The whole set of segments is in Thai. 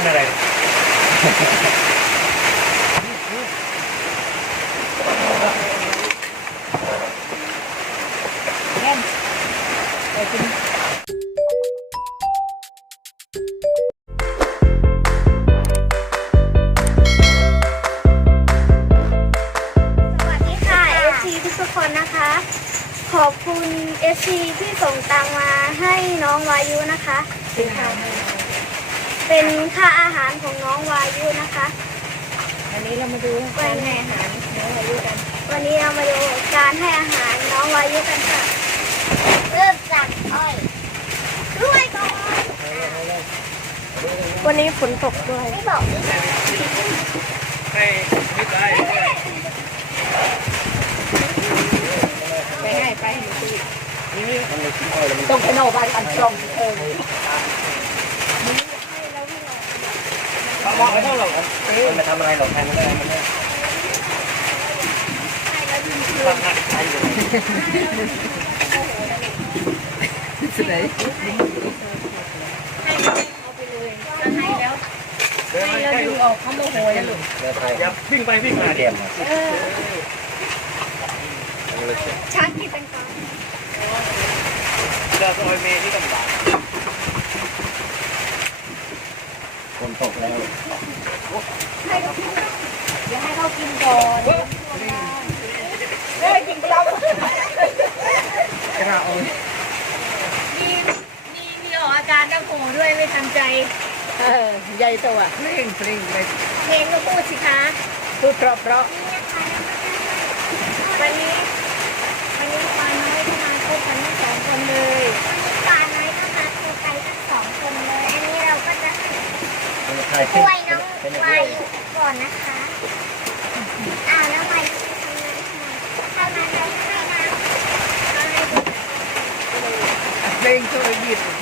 มันอะไรสวัสดีค่ะ FC ทุกๆคนนะคะ ขอบคุณ FC ที่ส่งตังมาให้น้องวายุนะคะ เป็นค่าอาหารของน้องวายุนะคะ วันนี้เรามาดูการให้อาหารน้องอายุกัน วันนี้เรามาดูการให้อาหารน้องวายุกันค่ะ เริ่มจากอ้อยด้วยก่อนวันนี้ฝนตกด้วยไม่บอกด้วยให้นิดได้ไปให้ไปให้หนูตีมันเลยกินอ้อยแล้วมันต้องไปโนบ้านอันตรงเออ เขาบอกไม่เท่าหรอกมันมาทำอะไรหรอกแทนไม่ได้มันเนี่ยตั้งหน้าใช้อยู่สุดไหนให้แล้วเดินให้เราดึลูงออกเขาโมโหจะหลุดเดินไปยับวิ่งไปวิ่งมาเดียมเออช้างกินเป็นกอนเจอซอยเมย์ที่ตำบลคนตกแล้ว ให้เขากินอย่าให้เขากินก่อนเฮ้ยกินเราเรามีมีมีออกอาการน้ำโหด้วยไม่ทันใจเออใหญ่ตัวเพลงเพลงเลยเพลงก็พูดสิคะพูดเพราะเพราะวันนี้วันนี้ปลาน้อยที่มาคบกันทั้งสองคนเลยปลาน้อยก็มาคบกันทั้งสองคนเลย อันนี้เราก็จะ ให้กล้วยน้องวายก่อนนะคะอ้าวแล้ววายุจะทำอะไรทำอะไรให้นะเอาให้ดูเพลงช่วยีดลง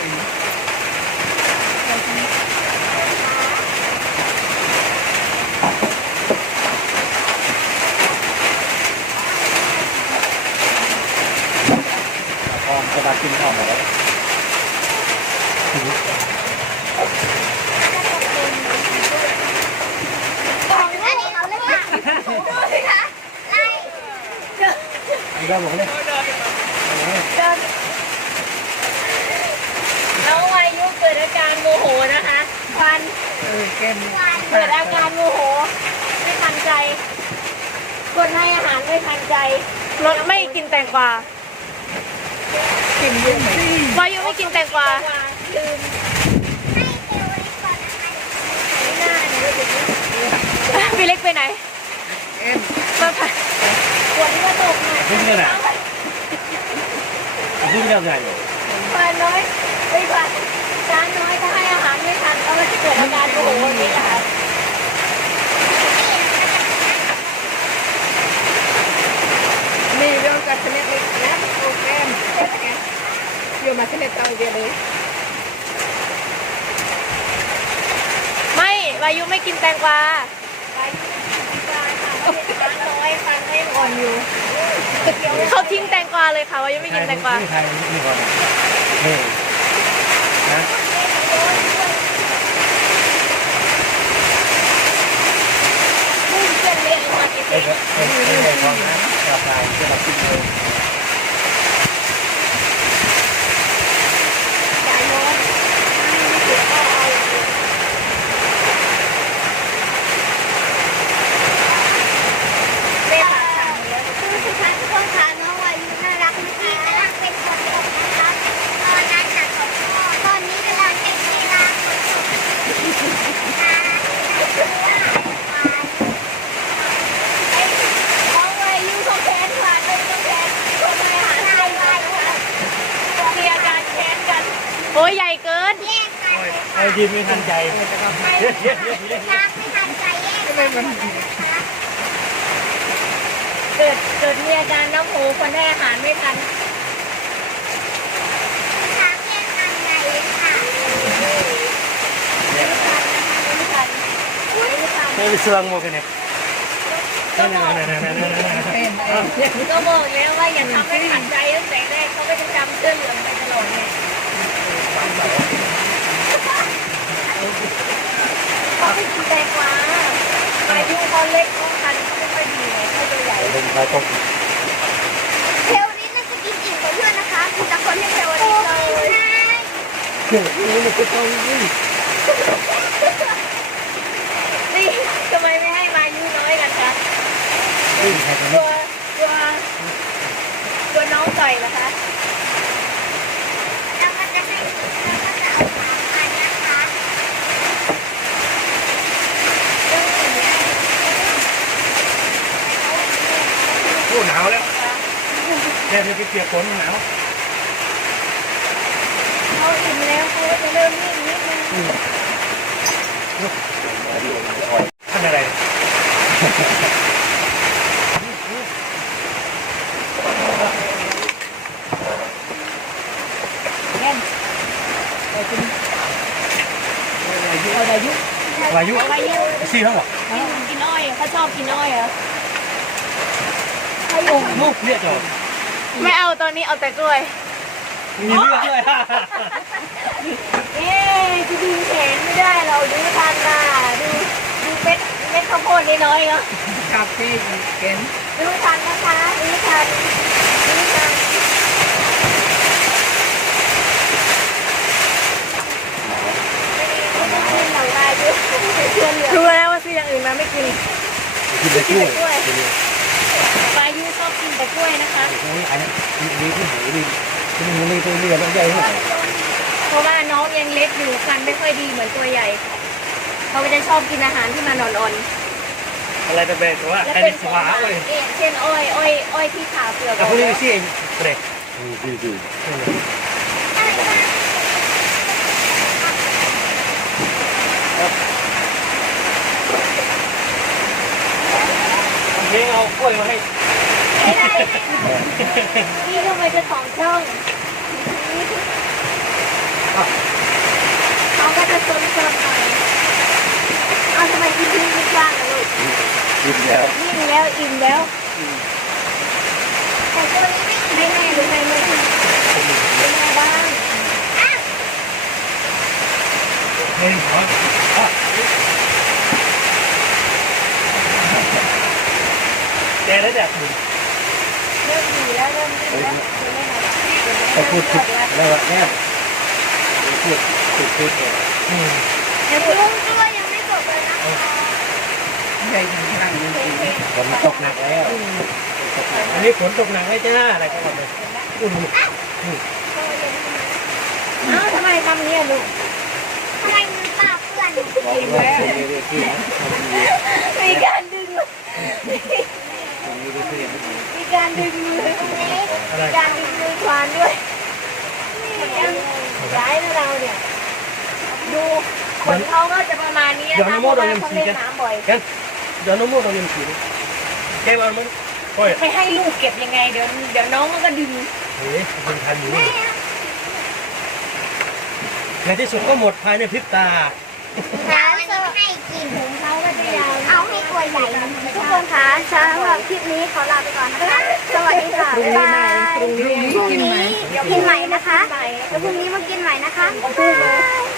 ทองกระดาษกินทองหมดแล้ว อันนี้เขาเรียกว่าดูสิคะไล่ นี่ก็บอกเลยน้องวายุเกิดอาการโมโหนะคะควันเออแก้มเกิดอาการโมโห ไม่ทันใจ คนให้อาหารไม่ทันใจรถไม่กินแตงกวากินเยอะไหมวายุไม่กินแตงกวาลืมให้เซลล์เล็กก่อนนะคะหน้าหนูถึงพี่เล็กไปไหนเอ็มมาผ่าฝนก็ตกหนัก พึ่งเนี่ยนะพึ่งเรื่องใหญ่เลานน้อยไอ้ยควานช้างน้อยถ้าให้อาหารไม่ทันก็จะเกิดอาการโมโหอย่างนี้ค่ะนี่เรื่องการชนิดเล็กนะโปรแกรมโยวมาชนิดเตาเดียวเลยไม่วายุไม่กินแตงกวาวายุไปปลาค่ะช้างน้อยฟันไม่อ่อนอยู่ เขาทิ้งแตงกวาเลยค่ะว่ายุไม่กินแตงกวาไทยนี่ก่อนเฮ้ยนะมุ่งเส้เล็กมาติดเอ้เอ้ยเอ้ยทองนะกระดาษที่เรากินเลย ใจร้อนไม่ถูกก็เอา เวลาคือสุดท้ายทุกคนค่ะน้องวายุน่ารักนะคะกำลังเป็นฝนตกนะคะตอนนั้นหนักของพ่อตอนนี้กำลังเป็นเวลาฝนตกค่ะน้องวายุเขาแค้นค่ะเป็นต้องแค้นคนให้อาหารให้วายุค่ะ มีอาการแค้นกัน โอ้ยใหญ่เกิน แยกกัน เลยไอ้ค่ะทีมไม่ทันใจไม่เยอะเยอะเยอะเยอะรักไม่ทันใจแยกกันหมดเลยนะคะเกิดเกิดมีอาการน้ำหูคนให้อาหารไม่ทันช้างแยกกันใหญ่เลยค่ะไม่ทันนะคะไม่ทันไม่ทันไม่ไปเสื่องโมกันเนี่ยนั่นนั่นนั่นนั่นนั่นนั่นก็บอกแล้วว่าอย่าทำให้ขัดใจตั้งแต่แรกเขาไม่ได้จำเสื้อเหลืองไปตลอดเลย เขาเป็นสีแดงกว่าอายุเขาเล็กเขาคันเขาไม่ค่ดีเลยเขาตัวใหญ่ เป็รต้เทลนี้น่าจะกินอิ่มกว่าเพื่อนนะคะคุณจะคนให้เทลนี้เลยเดี๋ยนี้มันจะต้องยิ่นี่ทำไมไม่ให้มาอายุน้อยกันคะ ตัวตัวตัวน้องต่อยเหคะ แค่จะไปเปียกฝนหนาวเขาอิ่มแล้วเขาจะเริ่มนิ่งนิดนึงท่านอะไรแน่นไปกินเอาอายุวายุเอาอายุซี่เขาบอกกินกินอ้อยเขาชอบกินอ้อยเหรอโอ้ลูกเนี่ยจอด ไม่เอาตอนนี้เอาแต่กล้วย มีเลือดด้วยเอ๊ะจะดูแขนไม่ได้เราดูทันน่ะดูดูเม็ดเม็ดข้าวโพดน้อยๆเหรอคาเฟ่เก๋นดูทันนะคะดูทันดูทันไม่ได้ไม่ได้กินหลังลายด้วยเชื่อเหลือรู้แล้วว่าซื้ออย่างอื่นมาไม่กินกินแต่กล้วย ปลายูชอบกินแต่กล้วยนะคะ โอ้ยอันนี้มีที่หูดีที่มันมีตัวเรือต้องใหญ่หน่อยเพราะว่าน้องยังเล็กอยู่ฟันไม่ค่อยดีเหมือนตัวใหญ่ค่ะเขาจะชอบกินอาหารที่มันอ่อนอะไรแต่แบบว่าๆและใครเป็นจะขสองวาหวานเลยเอ๊ะเช่นอ้อยอ้อยอ้อยที่ขาเปลือกแต่พวกนี้ไม่ใช่เองเด็กดีดี เพลงเอากล้วยมาให้ไม่ได้นี่ทำไมจะของช่องเขาก็จะซนๆหน่อยเอาทำไมที่นี่ไม่กว้างนะลูกกินแล้วนิ่งแล้วอิ่มแล้วแต่ตัวนี้ไม่แน่หรือไงไม่เป็นไงบ้างเพลงขอ แกแล้วแต่คุณเริ่มดีแล้วเริ่มนิ่งแล้วเริ่มไม่หนักเขาพูดผิดแล้วอะแม่พูดผิดพูดเองอืมยังลุงกล้วยยังไม่จบเลยนะคะใหญ่ถึงพลังจริงฝนตกหนักแล้วอันนี้ฝนตกหนักไหมจ้าอะไรก็ว่าไปอุ่นเอ้าทำไมทำเนี้ยลูกทำไมมือป้าเพื่อนบอกว่าตรงนี้ได้ที่นะตรงนี้มีการดึง มีการดึงมือมีการดึงมือควานด้วยยังย้ายเราเนี่ย ดูขนเขาก็จะประมาณนี้นะคะเพราะว่าเขาเล่นน้ำบ่อยกันเดี๋ยวน้องโม่ต้องเรียนขี่แกมันมันไปให้ลูกเก็บยังไงเดี๋ยวเดี๋ยวน้องมันก็ดึงเฮ้ยเป็นทันอยู่ในที่สุดก็หมดภายในพริบตาหาเสื้อให้กินถุงเขาก็จะยาว ตัวใหญ่ทุกคนคะสำหรับคลิปนี้ขอลาไปก่อนนะคะสวัสดีค่ะบ๊ายบายพรุ่งนี้กินไหมกินใหม่นะคะแล้วพรุ่งนี้มากินใหม่นะคะบ๊ายบาย